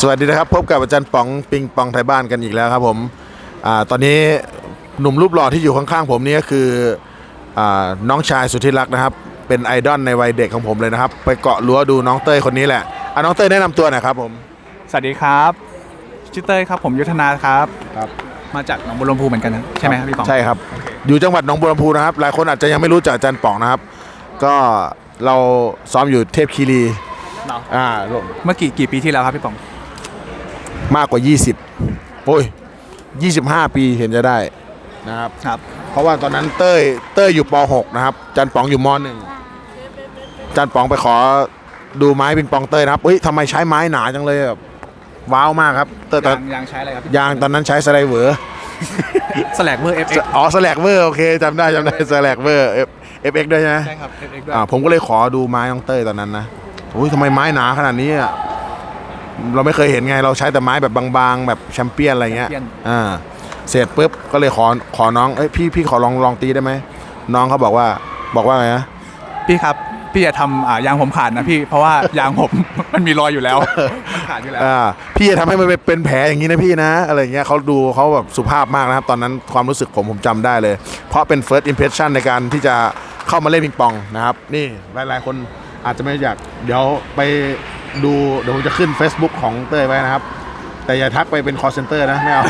สวัสดีนะครับ พบกับอาจารย์ป๋องปิงปองไทยบ้านกันอีกแล้วครับผมอาตอนนี้หนุ่มรูปหล่อที่อยู่ข้างๆผมนี่ก็คืออาน้องชายสุดที่รักนะครับ เป็นไอดอลในวัยเด็กของผมเลยนะครับ ไปเกาะรั้วดูน้องเต้ยคนนี้แหละอะน้องเต้ยแนะนำตัวหน่อยครับผม สวัสดีครับชื่อเต้ยครับผมยุทธนาครับครับ มาจากหนองบัวลำพูเหมือนกันนะใช่ไหมครับพี่ปองใช่ครับ อยู่จังหวัดหนองบัวลำพูนะครับหลายคนอาจจะยังไม่รู้จักอาจารย์ป๋องนะครับ ก็เราซ้อมอยู่เทพคีรีเนาะอ่าเมื่อกี่กี่ปีที่แล้วครับพี่ปอง มากกว่า 20 โอ้ย 25 ปีเห็นจะได้นะครับครับ เพราะว่าตอนนั้นเต้ยเต้ยอยู่ป .6 นะครับ จันป๋องอยู่ม .1 จันป๋องไปขอดูไม้ปิงปองเต้ยนะครับเฮ้ยทำไมใช้ไม้หนาจังเลยแบบว้าวมากครับเต้ยตอนยางยางใช้อะไรครับพี่ยางตอนนั้นใช้สไลเวอร์สแลกเวอร์ FX อ๋อสแลกเวอร์โอเคจำได้จำได้สแลกเวอร์ F FX ด้วยใช่ไหมใช่ครับ FX ด้วยอ่าผมก็เลยขอดูไม้น้องเต้ยตอนนั้นนะอุ้ยทำไมไม้หนาขนาดนี้อะ เราไม่เคยเห็นไงเราใช้แต่ไม้แบบบางๆ แบบแชมเปี้ยนอะไรเงี้ยอ่าเสร็จปุ๊บก็เลยขอขอน้องเอ้ยพี่พี่ขอลองลองตีได้ไหมน้องเขาบอกว่าบอกว่าไงนะ พี่ครับ พี่อย่าทำอ่ายางผมขาดนะพี่ เพราะว่ายางผม มันมีรอยอยู่แล้ว มันขาดอยู่แล้ว อ่าพี่จะทำให้มันเป็นแผลอย่างนี้นะพี่นะอะไรเงี้ยเขาดูเขาแบบสุภาพมากนะครับ ตอนนั้นความรู้สึกผมผมจำได้เลย เพราะเป็น first impression ในการที่จะเข้ามาเล่นปิงปองนะครับ นี่หลายๆ คนอาจจะไม่อยาก เดี๋ยวไป ดูเดี๋ยวผมจะขึ้น Facebook ของเต้ยไว้นะครับ แต่อย่าทักไปเป็น call center นะไม่เอา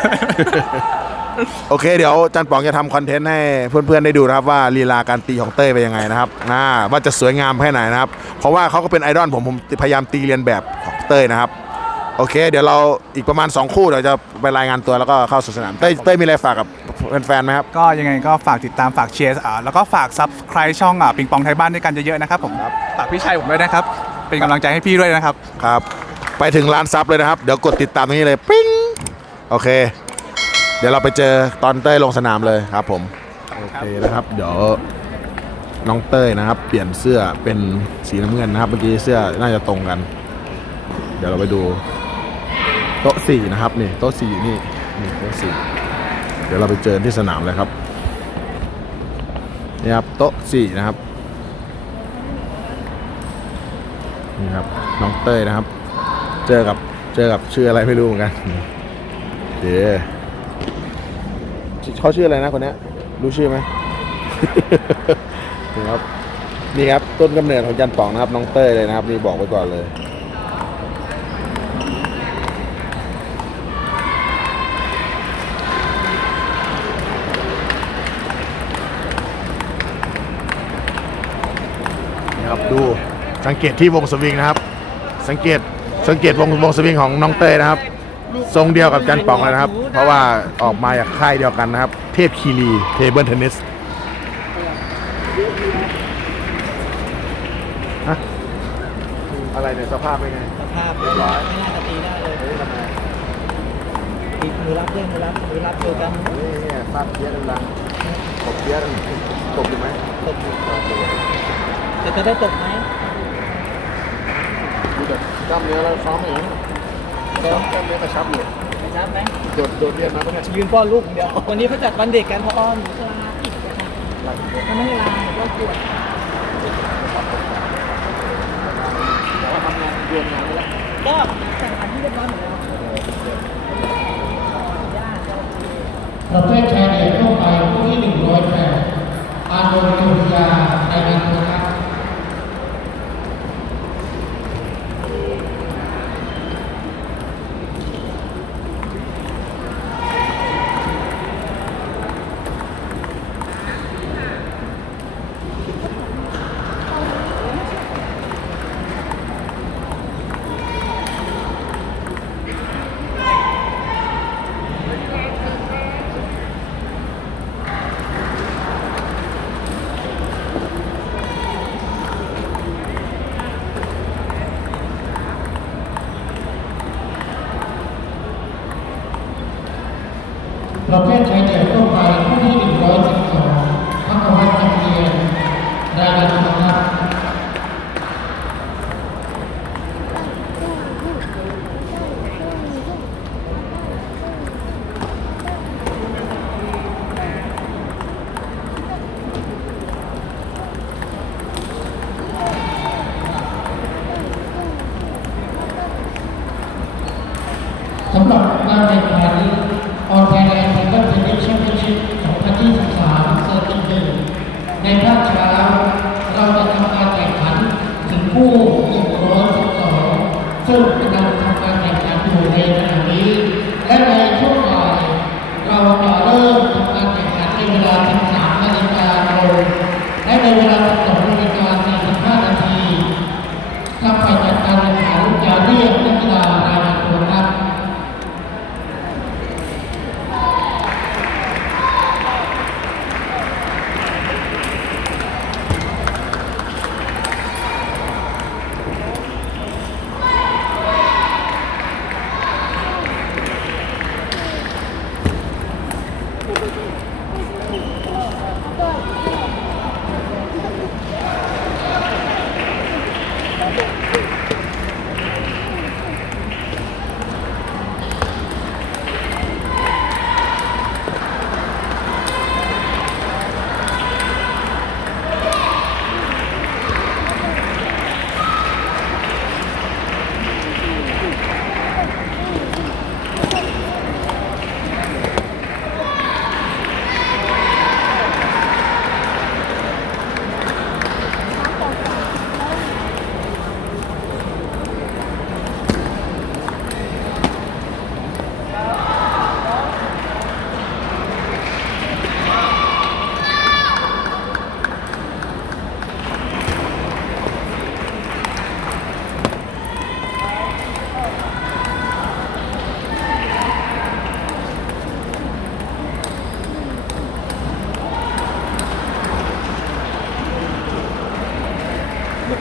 โอเคเดี๋ยวจันป๋องจะทำคอนเทนต์ให้เพื่อนๆได้ดูนะครับว่าลีลาการตีของเต้ยเป็นยังไงนะครับน่าว่าจะสวยงามแค่ไหนนะครับ เพราะว่าเขาก็เป็นไอดอลผมผมพยายามตีเรียนแบบของเต้ยนะครับ โอเค เดี๋ยวเราอีกประมาณ 2 คู่เดี๋ยวจะไปรายงานตัวแล้วก็เข้าสู่สนามเต้ยเต้ยมีอะไรฝากกับแฟนๆไหมครับ ก็ยังไงก็ฝากติดตามฝากเชียร์อ่าแล้วก็ฝากซับใครช่องอ่าปิงปองไทยบ้านด้วยกันเยอะๆนะครับผมครับฝากพี่ชัยผมด้วยนะครับ เป็นกำลังใจให้พี่ด้วยนะครับ ครับ ไปถึงร้านซับเลยนะครับ เดี๋ยวกดติดตามตรงนี้เลยปิ้งโอเค เดี๋ยวเราไปเจอตอนเต้ยลงสนามเลยครับผมโอเคนะครับ เดี๋ยวน้องเต้ยนะครับ เปลี่ยนเสื้อเป็นสีน้ำเงินนะครับ เมื่อกี้เสื้อน่าจะตรงกัน เดี๋ยวเราไปดู โต๊ะสี่นะครับนี่โต๊ะสี่อยู่นี่นี่โต๊ะสี่เดี๋ยวเราไปเจอที่สนามเลยครับนี่ครับโต๊ะสี่นะครับ นี่ครับน้องเต้ยนะครับ เจอกับเจอกับชื่ออะไรไม่รู้เหมือนกันโอเคเขาชื่ออะไรนะคนนี้รู้ชื่อไหมนี่ครับนี่ครับต้นกำเนิดของจันป๋องนะครับ น้องเต้ยเลยนะครับ นี่บอกไว้ก่อนเลย นะครับดู สังเกตที่วงสวิงนะครับ สังเกตสังเกตวงวงสวิงของน้องเต้ยนะครับ ทรงเดียวกับจันป๋องเลยนะครับ เพราะว่าออกมาจากค่ายเดียวกันนะครับ เทพคีรีเทเบิลเทนนิสอะไรเนี่ยสภาพเป็นไงสภาพเรียบร้อยไม่น่าจะตีได้เลยตีมือรับเล่นมือรับมือรับเจอกันนี่เนี่ยฟาดเพี้ยดังตบเพี้ยตบอยู่ไหมตกจะจะได้ตกไหมดู แบบกล้ามเนื้อแล้วซ้อมอย่างนี้ซ้อมกล้ามเนื้อกระชับอยู่ไปนับไหมโดดโดดเรียนมาปะเนี่ยยืนป้อนลูกอย่างเดียววันนี้เขาจัดวันเด็กกันพออ้อมหนูจะลาอีกนะคะถ้าไม่ให้ลาหนูก็ปวดแต่ว่าทำงานรวมงานไปแล้วก็แข่งขันที่เรียบร้อยหมดแล้วประเภทชายเดี่ยวทั่วไปผู้ที่108อานนท์จุลยาในงา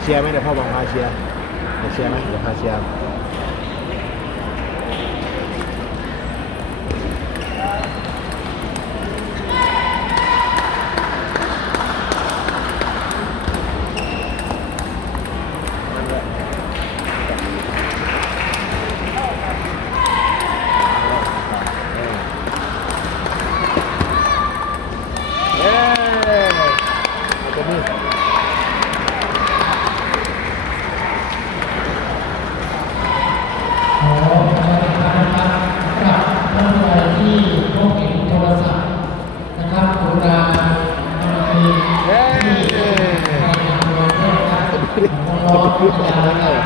เด็กเชียร์ไหมเดี๋ยวพ่อบังพาเชียร์เด็กเชียร์ไหมเดี๋ยวพาเชียร์ เย้ตัวนี้ ขอประชาสัมพันธ์นะครับกับท่านผู้ใดที่พบเห็นโทรศัพท์นะครับกรุณาทำทีที่รายงานตัวด้วยนะครับน้องๆผู้ชายนะครับ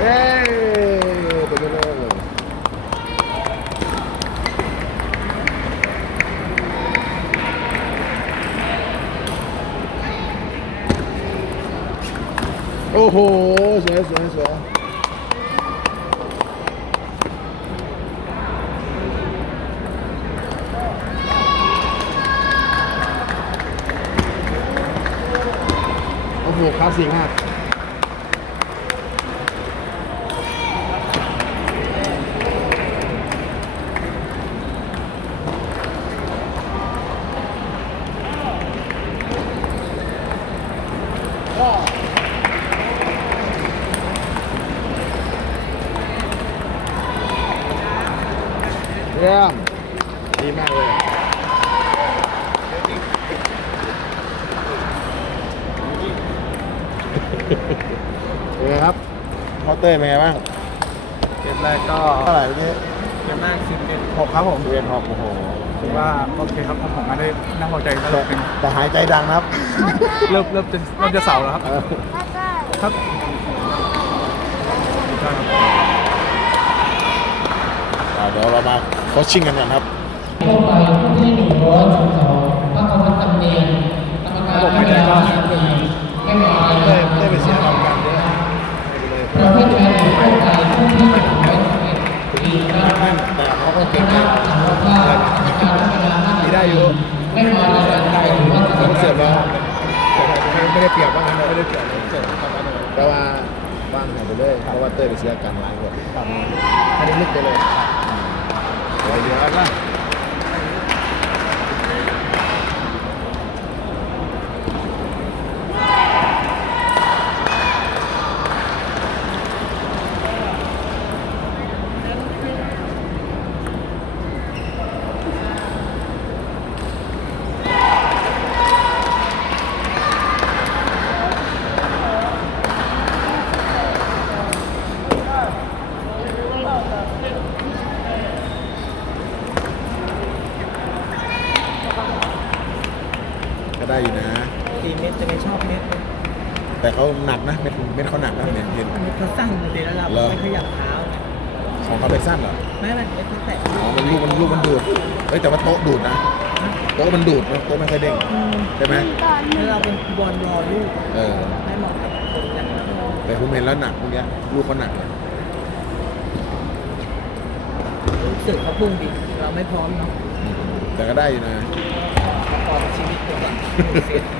เอ้ยตัวนี้เลย โอ้โห สวยสวยสวยโอ้โห คลาสสิกมาก เยี่ยมดีมากเลยเป็นไงครับเคาน์เตอร์เป็นไงบ้างเกมแรกก็เท่าไหร่วันนี้เกมแรกสิบเอ็ดหกครับผมเรียนหอกโอ้โหถือว่าโอเคครับผมมาได้น่าพอใจระดับหนึ่งแต่หายใจดังนะครับ เริ่มเริ่มจะเริ่มจะเสาแล้วครับเออครับอ่าเดี๋ยวเรามา โคชชิ่งกันก่อนครับเข้าไปผู้ที่หนึ่งร้อยสิบสองพระกรตำเนียนกรรมการผู้ใหญ่บ้านสี่ไม่มาได้ได้ไปเสียความกันเยอะประเภทชายหญิงเข้าไปผู้ที่หนึ่งร้อยสิบเอ็ดปีครับแต่เขาก็คเก่งณะมากสารภาพการพัฒนาหน้าได้อยู่ไม่มาในใดหรือว่าเขาเสิร์ฟแล้วไม่ได้เปรียบว่างั้นไม่ได้เปรียบเสิร์ฟแต่ว่าว่างแผนไปเลยเพราะว่าเต้ยไปเสียการไลน์หมดให้ได้ลึกไปเลยเดี๋ยวเดี๋ยวนะ ก็ ได้อยู่นะตีเม็ดจะไม่ชอบเม็ดแต่เขาหนักนะเม็ดเม็ดเขาหนักนะเนี่ยเห็นเม็ดเขาสั้นเลยแล้วเราเหรอไม่ขยับเท้าไงของเขาไปสั้นเหรอไม่ไม่เม็ดเขาแตะอ๋อมันลูกมันลูกมันดูดเฮ้ยแต่ว่าโต๊ะดูดนะโต๊ะมันดูดนะโต๊ะไม่ค่อยเด้งใช่ไหมแล้วเราเป็นบอลรอลูกเออให้เหมาะกับคนอย่างเราแต่ผมเห็นแล้วหนักพวกเนี้ยลูกเขาหนักเลยรู้สึกเขาพุ่งดิเราไม่พร้อมเนาะแต่ก็ได้อยู่นะ ประกอบชีวิตตัวเอง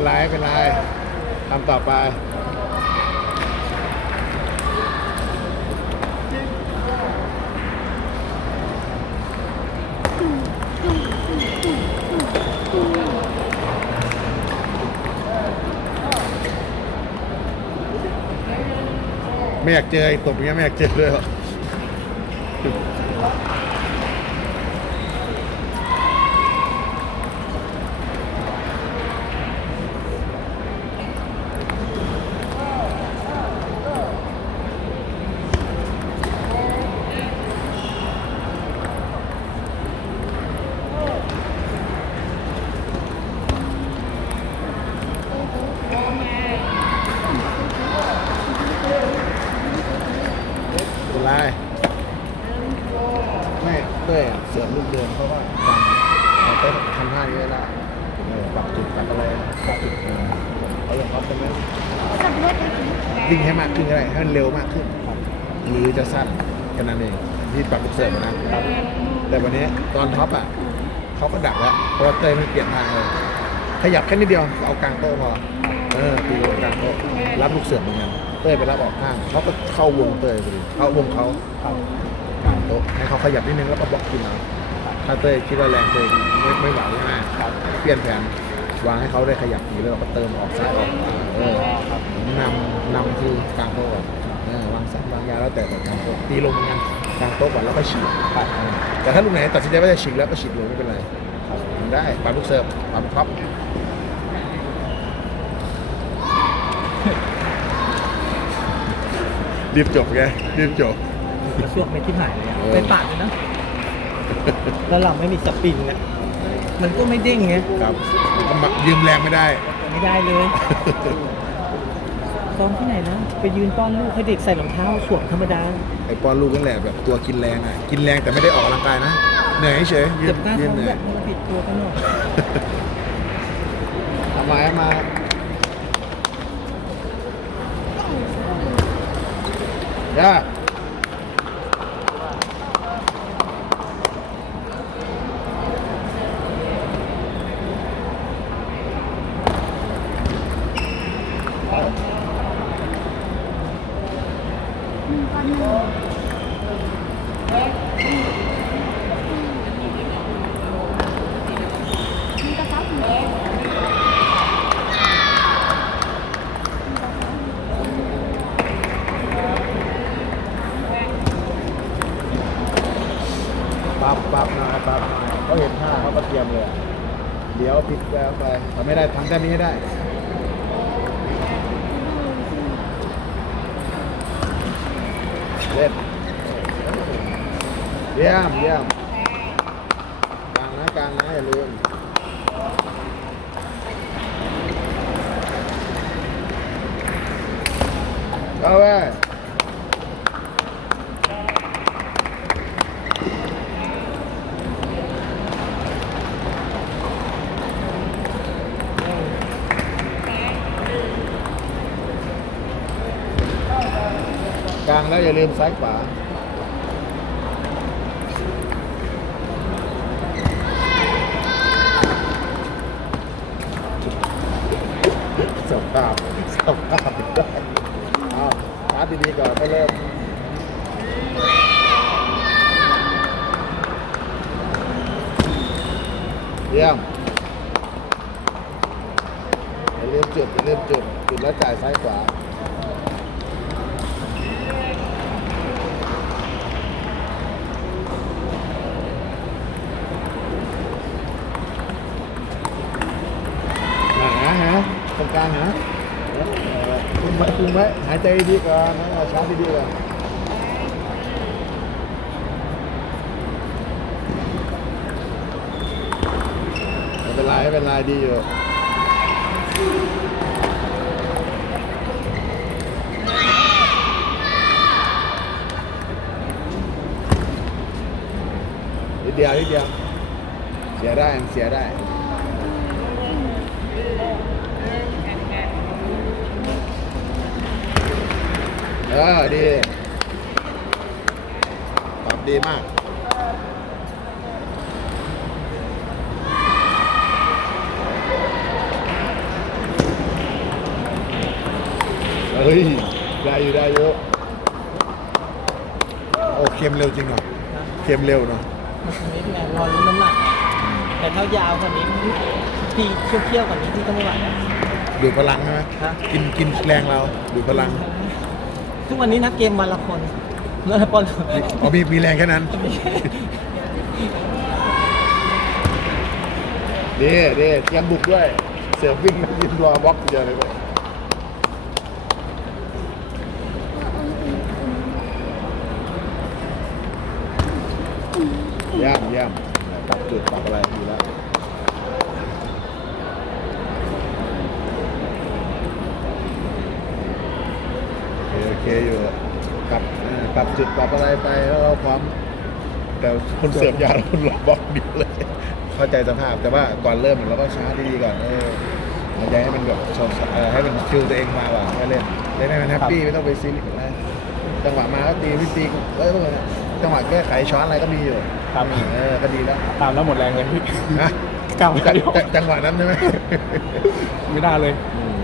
เป็นไรเป็นไรทำต่อไปไม่อยากเจอไอ้ตบอย่างเงี้ยไม่อยากเจอเลยหรอกเป็นไรไม่เต้ยอะเสือลูกเดินเพราะว่าการเต้ยทำท่านี้ได้ละเออปรับจุดปรับอะไรปรับจุดเออเขาอย่างเขาเป็นไหม วิ่งให้มากขึ้นก็ได้ให้มันเร็วมากขึ้นหรือจะสั้นแค่นั้นเองที่ปรับลูกเสือมนะแต่วันนี้ตอนท็อปอะเขาก็ดักแล้วเพราะว่าเตยไม่เปลี่ยนทางเลยขยับแค่นิดเดียวเอากลางโต๊ะพอเออตีลงกลางโต๊ะรับลูกเสือเหมือนกันเตยไปรับออกข้างเขาก็เข้าวงเตยพอดีเข้าวงเขากลางโต๊ะให้เขาขยับนิดนึงแล้วก็บล็อกกินเอาถ้าเตยคิดว่าแรงเตยไม่ไม่ไหวใช่ไหมเปลี่ยนแผน วางให้เขาได้ขยับทีแล้วเราก็เติมออกซ้ายออกขวาเออนำนำคือกลางโต๊ะเออวางสัตวางยาแล้วแต่กลางโต๊ะตีลงกันกลางโต๊ะก่อนแล้วก็ฉีกปดแต่ถ้าลูกไหนตัดสินใจว่าจะฉีดแล้วก็ฉีดเลยไม่เป็นไรได้ปั๊มลูกเสิร์ฟปั๊มท็อปรีบจบไงรีบจบแล้วเชือไม่ที่ไหนเลยเป็นปาดเลยนะ แล้วเราไม่มีสปริงนี่ย มันก็ไม่เด้งไงครับก็มายืมแรงไม่ได้ ไม่ได้เลยซ้อมที่ไหนนะ ไปยืนป้อนลูกให้เด็กใส่รองเท้าสวมธรรมดา ไอ้ป้อนลูกนั่นแหละแบบตัวกินแรงอะ กินแรงแต่ไม่ได้ออกกำลังกายนะ เหนื่อยเฉยยืเจ็นบหน้ายืนท้องเหนื่แบอยบมันผิดตัวกันหน่อยทำไมมาย่าปับปับหน่อยปับหน่อยเขาเห็นท่าเขาก็เตรียมเลย เดี๋ยวผิดแล้วไปทำไม่ได้ทำแค่นี้ให้ได้ เล่น เยี่ยมเยี่ยมกลางนะกลางนะอย่าลืมเอาไว้กลางแล้วอย่าลืมซ้ายขวา เยี่ยมอย่าลืมจุดอย่าลืมจุดจุดแล้วจ่ายซ้ายขวาหาฮะตรงกลางฮะเออคุมไว้คุมไว้หายใจดีก่อนนะเอาชาร์จดีๆก่อนไม่ เป็นไรไม่เป็นไรดีอยู่นิดเดียวนิดเดียว เสียได้ยังเสียได้เออดีปรับดีมาก เฮ้ย ได้อยู่ได้อยู่โอ้เค็มเร็วจริงเหรอ เค็มเร็วเนาะมันตรงนี้ไงรอรู้น้ำหนักแต่ถ้ายาวกว่านี้ที่เคี่ยวๆกว่านี้ที่ต้องไม่ไหวแล้ว ดูดพลังใช่ไหมฮะ กินกินแรงเราดูดพลังทุกวันนี้นักเกมวันละคนเมื่อปอนอ๋อมีมีแรงแค่นั้นดีดีเตรียมบุกด้วย เสือวิ่งยืนรอบล็อกเดียวเลยเว้ย ย่ำย่ำปรับจุดปรับอะไรดีแล้วโอเคโอเคอยู่ปรับปรับจุดปรับอะไรไปแล้วเราพร้อมแต่คนเสิร์ฟยาเราคนรอบล็อกเดียวเลย เข้าใจสภาพแต่ว่าก่อนเริ่มเราก็ชาร์จดีๆก่อนเออเราจะให้มันแบบชว์เอ่อให้มันฟิลตัวเองมาว่ะให้เล่นเล่นให้มันแฮปปี้ไม่ต้องไปซีเรียสอะไรจังหวะมาก็ตีไม่ตีเอ้ยจังหวะแก้ไขช้อนอะไรก็มีอยู่ ครับเออก็ดีแล้วตามแล้วหมดแรงเลยพี่นะกลับจังจังจังหวะนั้นใช่ไหมไม่ได้เลยอืม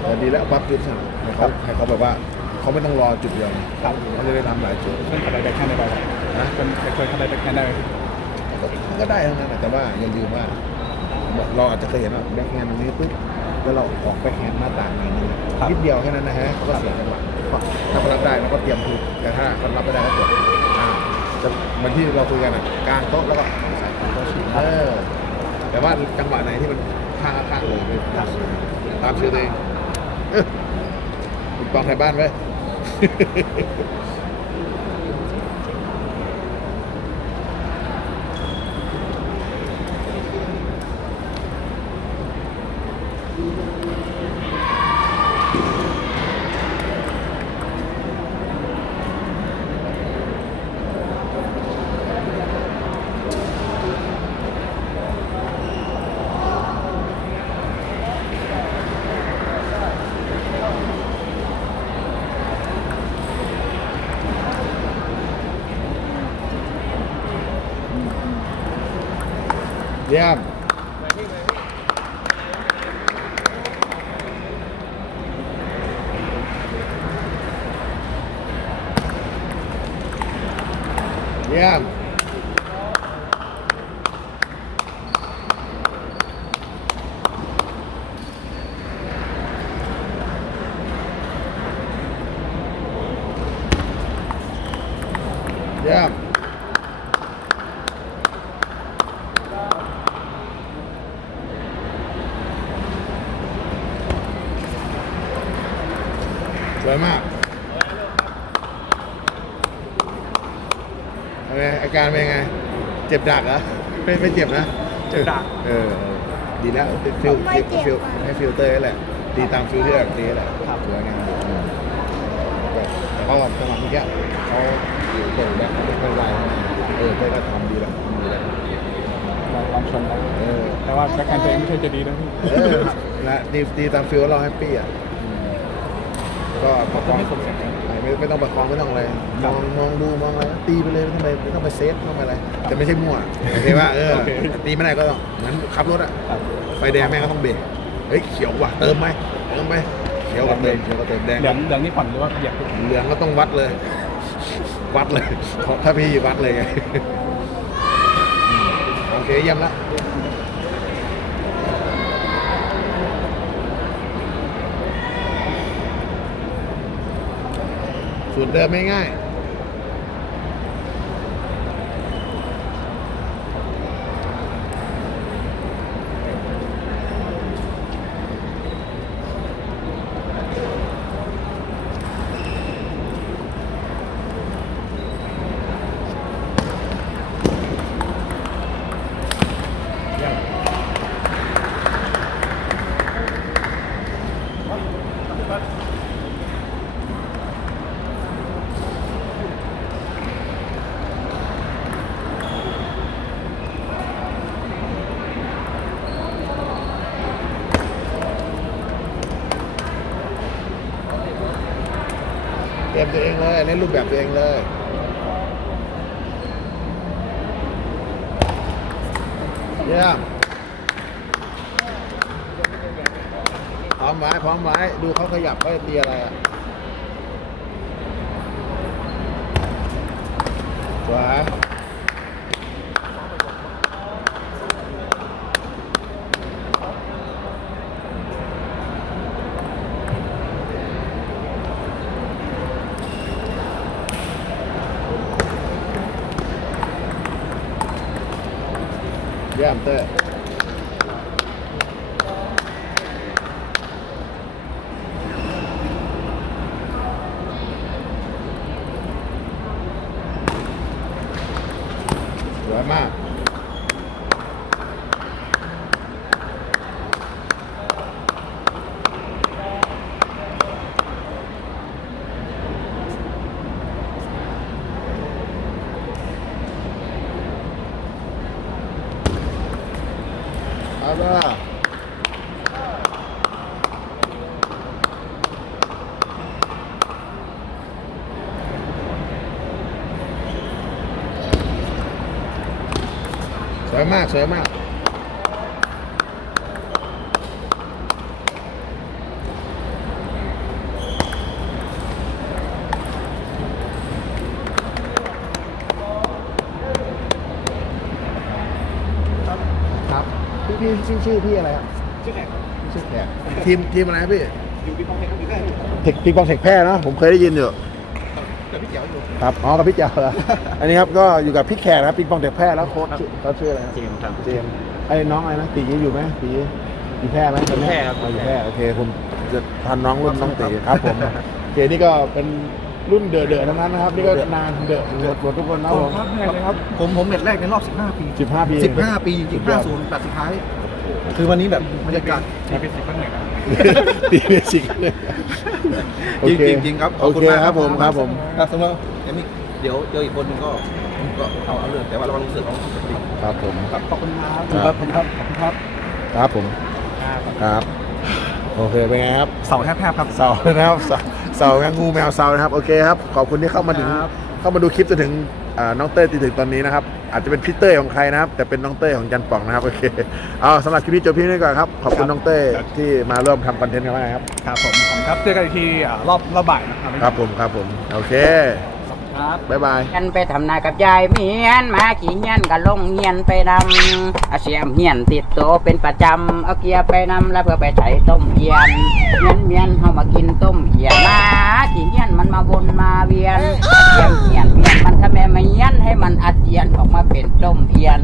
เออดีแล้วปั๊บจุดสั่งให้เขาให้เขาแบบว่าเขาไม่ต้องรอจุดเดียวนะครับเขาจะได้ทำหลายจุดเป็นอะไรแบ็คแฮนด์ได้ไหมนะเป็นเคยอะไรแบ็คแฮนด์ได้ไหมพี่ก็ได้ทั้งนั้นนะแต่ว่าอย่าลืมว่าเราอาจจะเคยเห็นว่าแบ็คแฮนด์ตรงนี้ปุ๊บแล้วเราออกแบ็คแฮนด์หน้าต่างหน่อยนึงนิดเดียวแค่นั้นนะฮะเขาก็เสียจังหวะถ้าเขารับได้เราก็เตรียมถูกแต่ถ้าเขารับไม่ได้ก็จบอ่าจะ เหมือนที่เราคุยกันอะกลางโต๊ะแล้วก็ใส่โต๊ะชิงเออแต่ว่าจังหวะไหนที่มันข้างข้างเลยไปตามชื่อตัวเองเออคุณปองไทยบ้านไว้ ย เยี่ยมเยี่ยมเยี่ยม สวยมากเป็นไงอาการเป็นไง เจ็บดักเหรอไม่ไม่เจ็บนะเจ็บดักเออเออดีแล้วฟิลไม่เจ็บฟิลอะให้ฟิลเตอร์นั่นแหละ ดีตามฟิลที่แบบนี้แหละสวยงามดีอืมแต่แต่เขาแบบจังหวะเมื่อกี้เขาอยู่เตะแบ็คเขาไม่ค่อยไวเออเต้ยก็ทำดีแล้วทำดีแล้วลองลองชนแล้วเออแต่ว่าแบ็คแฮนด์ตัวเองไม่ใช่จะดีนะพี่เออนะดีดีตามฟิลเราแฮปปี้อะอืม ก็ประคองไม่สมเสร็จไม่ไม่ต้องประคองไม่ต้องอะไรมองมองดูมองอะไรตีไปเลยไม่ต้องไปไม่ต้องไปเซฟไม่ต้องไปอะไรแต่ไม่ใช่มั่วโอเคว่าเออโอเคตีไม่ได้ก็ต้องเหมือนขับรถอะครับไฟแดงแม่งก็ต้องเบรกเฮ้ยเขียวว่ะเติมไหมเติมไหมเขียวก็เติมเขียวก็เติมแดงเหลืองเหลืองนี่ผ่อนหรือว่าเหยียบพี่เหลืองก็ต้องวัดเลย วัดเลยเพราะถ้าพี่วัดเลยไงอืมโอเคเยี่ยมละ สูตรเดิมไม่ง่าย เตัวเองเลยเล่นรูปแบบตัวเองเลยเยี่ยมพร้อมไว้พร้อมไว้ดูเขาขยับเขาจะตีอะไรอะสวยยมเต้ยสวยมาก เอาละสวย มากสวยมาก ครับพี่พี่ชื่อชื่อพี่อะไรครับชื่อแขกชื่อแขกทีมทีมอะไรครับพี่อยู่พี่ปองเทคอยู่ได้เทคปิงปองเทคแพร่เนอะผมเคยได้ยินอยู่แต่พี่เจ๋วอยู่ ครับอ๋อกับพี่เจ้าเหรออันนี้ครับก็อยู่กับพี่แขกนะครับปิงปองเทคแพร่แล้วโค้ชชื่อเขาชื่ออะไรครับเจมครับเจมส์ไอ้น้องอะไรนะตีอยู่ไหมตีอยู่แพร่ไหมตอนนี้แพร่ครับอ๋ออยู่แพร่โอเคผมจะทันน้องรุ่นน้องตีครับผมเคนี่ก็เป็นรุ่นเดือดๆทั้งนั้นนะครับนี่ก็นานเดือดหมดหมดทุกคนนะผมผมผมเม็ดแรกในรอบ 15 ปีสิบห้าปี 15 ปีจริงๆ50แต่สุดท้าย คือวันนี้แบบบรรยากาศทีเป็นสิบก็เหนื่อยนะ ดีเบสิกเลยจริงจริงจริงครับขโออบคุณเคมากครับผมครับผมครับสำหรับเดี๋ยวมีเดี๋ยวเจออีกคนนึงก็ก็เอาเอาเรื่องแต่ว่าระวังเสือกของสติครับผมครับขอบคุณครับครับขอบคุณครับขอบคุณครับครับผมครับโอเคเป็นไงครับเสาแทบๆครับเสานะครับเสาเสาแมงงูแมวเสานะครับโอเคครับขอบคุณที่เข้ามาถึงครับเข้ามาดูคลิปจนถึงอ่าน้องเต้ยจนถึงตอนนี้นะครับ อาจจะเป็นพี่เต้ยของใครนะครับ แต่เป็นน้องเต้ยของจันป่องนะครับโอเคเอาสำหรับคลิปนี้จบเพียงเท่านี้ก่อนครับ ขอบคุณน้องเต้ยที่มาร่วมทำคอนเทนต์กันมากครับครับผมขอบคุณครับเจอกันอีกทีอ่ารอบรอบบ่ายนะครับ ครับผมครับผมโอเค บ๊ายบาย กันไปทำนากับยายเมียนมาขี่เงียนกันลงเงียนไปนำอาเสียมเงียนติดโตเป็นประจำเอาเกียไปนำแล้วเพื่อไปใช้ต้มเงียนเงียนเมียนเขามากินต้มเงียนมาขี่เงียนมันมาวนมาเวียนเสียมเงียนเมียนมันทำไมไม่เงียนให้มันอาเจียนออกมาเป็นต้มเงียน